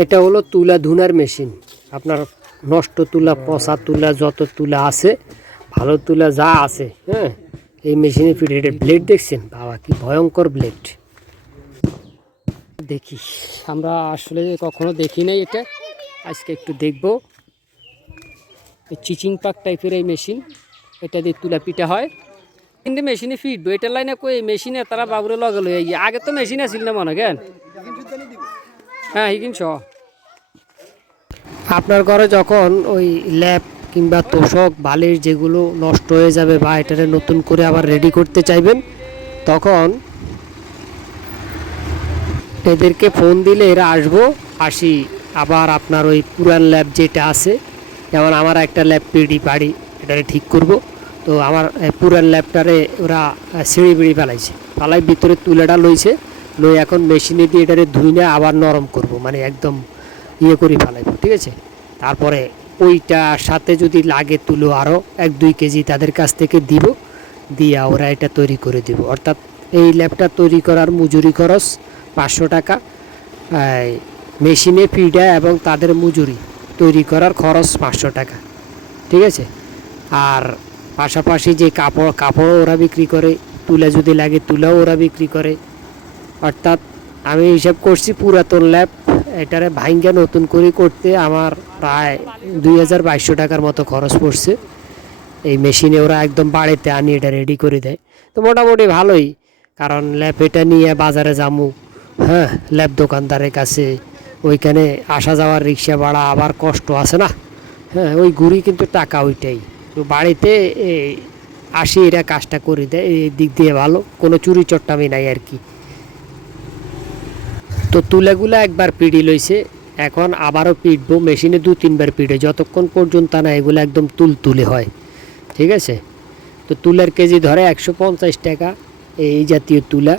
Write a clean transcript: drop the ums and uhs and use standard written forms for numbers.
এটা হলো তুলা ধুনার মেশিন। আপনার নষ্ট তুলা, পচা তুলা, যত তুলা আছে, ভালো তুলা যা আছে, হ্যাঁ, এই মেশিনে ফিট। এটা ব্লেড দেখছেন বাবা, কি ভয়ঙ্কর ব্লেড। দেখি, আমরা আসলে কখনো দেখি নাই এটা, আজকে একটু দেখব। চিচিং পাক টাইপের এই মেশিন, এটা দিয়ে তুলা পিটা হয়। কিন্তু মেশিনে ফিটবো এটা লাইনে কই মেশিনে তারা বাবুরে লগে লই আগে তো মেশিন আছিল না মনে কেন। হ্যাঁ হিকিনছ আপনার ঘরে যখন ওই ল্যাপ কিংবা তোষক বালিশ যেগুলো নষ্ট হয়ে যাবে বা এটারে নতুন করে আবার রেডি করতে চাইবেন, তখন এদেরকে ফোন দিলে এরা আসি আবার আপনার ওই পুরান ল্যাব যেটা আছে, যেমন আমার একটা ল্যাব পিডি পাড়ি এটারে ঠিক করব। তো আমার পুরান ল্যাবটারে ওরা সিঁড়ি বিড়ি ফেলাইছে, ফালাই ভিতরে তুলেটা লইছে, লই এখন মেশিনে দিয়ে এটারে ধুইনা আবার নরম করব, মানে একদম ইয়ে করে ফেলাইব, ঠিক আছে। তারপরে ওইটার সাথে যদি লাগে তুলো আরও 1-2 কেজি তাদের কাছ থেকে দিব, দিয়া ওরা এটা তৈরি করে দিব। অর্থাৎ এই ল্যাবটা তৈরি করার মজুরি খরচ 500 টাকা, মেশিনে ফিডা এবং তাদের মজুরি তৈরি করার খরচ 500 টাকা, ঠিক আছে। আর পাশাপাশি যে কাপড়ও ওরা বিক্রি করে, তুলা যদি লাগে তুলাও ওরা বিক্রি করে। অর্থাৎ আমি হিসাব করছি পুরাতন ল্যাব এটারে ভাঙ্গা নতুন করে করতে আমার প্রায় 2200 টাকার মতো খরচ পড়ছে। এই মেশিনে ওরা একদম বাড়িতে আনি এটা রেডি করে দেয়। তো মোটামুটি ভালোই, কারণ ল্যাব এটা নিয়ে বাজারে যামু, হ্যাঁ, ল্যাব দোকানদারের কাছে, ওইখানে আসা যাওয়ার রিক্সা ভাড়া আবার কষ্ট আছে না, হ্যাঁ, ওই ঘুরি কিন্তু টাকা ওইটাই। তো বাড়িতে আসি এরা কাজটা করে দেয়, এই দিক দিয়ে ভালো, কোনো চুরি চট্টামি নাই আর কি। তো তুলাগুলো একবার পিড়ি লইছে, এখন আবারও পিটবো। মেশিনে 2-3 বার পিটে, যতক্ষণ পর্যন্ত না এগুলো একদম তুলে হয়, ঠিক আছে। তো তুলার কেজি ধরে 150 টাকা এই জাতীয় তুলা।